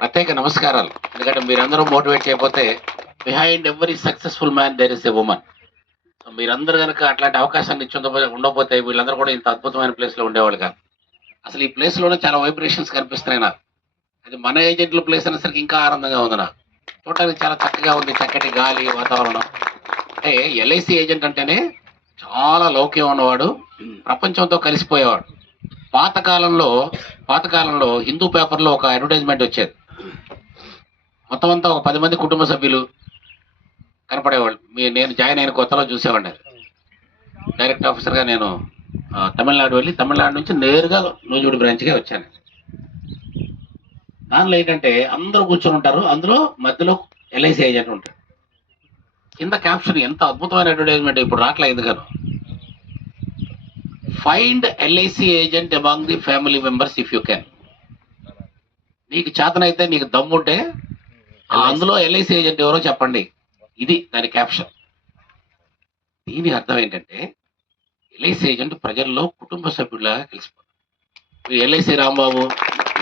ప్రత్యేక నమస్కారాలు. ఎందుకంటే మీరందరూ మోటివేట్ చేయకపోతే behind every successful man there is a woman. So మీరందరూ గనక అట్లాంటి అవకాశాన్ని ఇచ్చి ఉండకపోతే వీళ్ళందరూ కూడా ఇంత అద్భుతమైన ప్లేస్‌లో ఉండేవాళ్ళు కాదు. అసలు ఈ ప్లేస్‌లోనే చాలా వైబ్రేషన్స్ కనిపిస్తున్నాయి నాకు. అది మన ఏజెంట్‌ల ప్లేస్ అనేసరికి ఇంకా ఆనందంగా ఉంది నాకు. చూడటానికి చాలా చక్కగా ఉంది. చక్కటి గాలి, వాతావరణం. అంటే ఎల్ఐసి ఏజెంట్ అంటేనే చాలా లౌక్యం ఉన్నవాడు. ప్రపంచంతో కలిసిపోయేవాడు. పాత కాలంలో పాత కాలంలో హిందూ పేపర్‌లో ఒక అడ్వర్టైజ్‌మెంట్ వచ్చేది. మొత్తం అంతా ఒక 10 మంది కుటుంబ సభ్యులు కనపడేవాళ్ళు. నేను జాయిన్ అయిన కొత్తలో చూసేవాడిని అది. డైరెక్ట్ ఆఫీసర్‌గా నేను తమిళనాడు వెళ్ళి, తమిళనాడు నుంచి నేరుగా నూజివీడు బ్రాంచ్‌కే వచ్చాను. దానిలో ఏంటంటే అందరూ కూర్చొని ఉంటారు. అందులో మధ్యలో ఎల్ఐసి ఏజెంట్ ఉంటాడు. కింద క్యాప్షన్ ఎంత అద్భుతమైన అడ్వర్టైజ్‌మెంట్ ఇప్పుడు రాట్లే ఎందుకనో. Find LIC agent among the family members if you can. నీకు చేతనైతే నీకు దమ్ముంటే అందులో ఎల్ఐసి ఏజెంట్ ఎవరో చెప్పండి. ఇది దాని క్యాప్షన్. దీని అర్థం ఏంటంటే ఎల్ఐసి ఏజెంట్ ప్రజల్లో కుటుంబ సభ్యుడిలాగా కలిసిపోతారు. ఈ LIC Rambabu,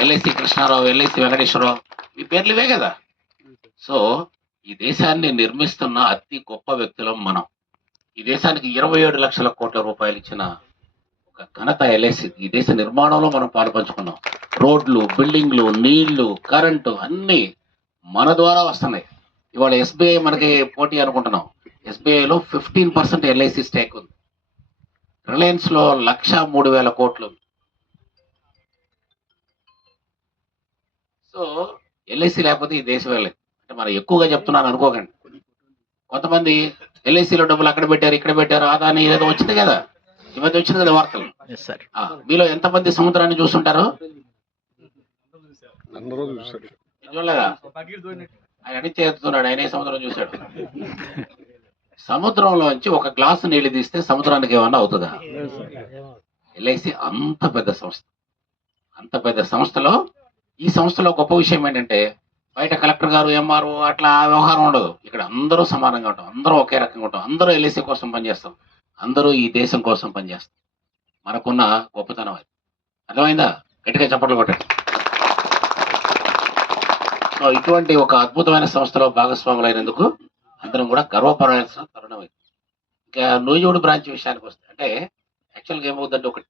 LIC Krishnarao, LIC Venkateswararao మీ పేర్లు ఇవే కదా. సో ఈ దేశాన్ని నిర్మిస్తున్న అతి గొప్ప వ్యక్తులం మనం. ఈ దేశానికి 27 లక్షల కోట్ల రూపాయలు ఇచ్చిన ఒక ఘనత ఎల్ఐసి. ఈ దేశ నిర్మాణంలో మనం పాలుపంచుకున్నాం. రోడ్లు, బిల్డింగ్లు, నీళ్లు, కరెంటు అన్నీ మన ద్వారా వస్తున్నాయి. ఇవాళ ఎస్బీఐ మనకి పోటీ అనుకుంటున్నాం. ఎస్బీఐలో 15% ఎల్ఐసి స్టేక్ ఉంది. రిలయన్స్ లో 1,03,000 కోట్లు. సో ఎల్ఐసి లేకపోతే ఈ దేశం వెళ్ళలేదు. అంటే మనం ఎక్కువగా చెప్తున్నాను అనుకోకండి. కొంతమంది ఎల్ఐసిలో డబ్బులు అక్కడ పెట్టారు, ఇక్కడ పెట్టారు, ఆదాని ఏదో వచ్చింది కదా. ఈ మధ్య వచ్చింది కదా వార్తలు. మీలో ఎంతమంది సముద్రాన్ని చూస్తుంటారు? చూడలేదా? ఆయన అన్ని చేస్తున్నాడు. ఆయనే సముద్రం చూశాడు. సముద్రంలోంచి ఒక గ్లాసు నీళ్లు తీస్తే సముద్రానికి ఏమన్నా అవుతుందా? ఎల్ఐసి అంత పెద్ద సంస్థ. అంత పెద్ద సంస్థలో ఈ సంస్థలో గొప్ప విషయం ఏంటంటే బయట కలెక్టర్ గారు, ఎంఆర్ఓ అట్లా వ్యవహారం ఉండదు. ఇక్కడ అందరూ సమానంగా ఉంటాం. అందరూ ఒకే రకంగా ఉంటాం. అందరూ ఎల్ఐసి కోసం పనిచేస్తాం. అందరూ ఈ దేశం కోసం పనిచేస్తాం. మనకున్న గొప్పతనం అది. అర్థమైందా? గట్టిగా చప్పట్లు కొట్టండి. సో ఇటువంటి ఒక అద్భుతమైన సంస్థలో భాగస్వాములైనందుకు అందరం కూడా గర్వపడాల్సిన తరుణం ఇది. ఇంకా నూజివీడు బ్రాంచ్ విషయానికి వస్తే అంటే యాక్చువల్గా ఏమవుతుందంటే ఒక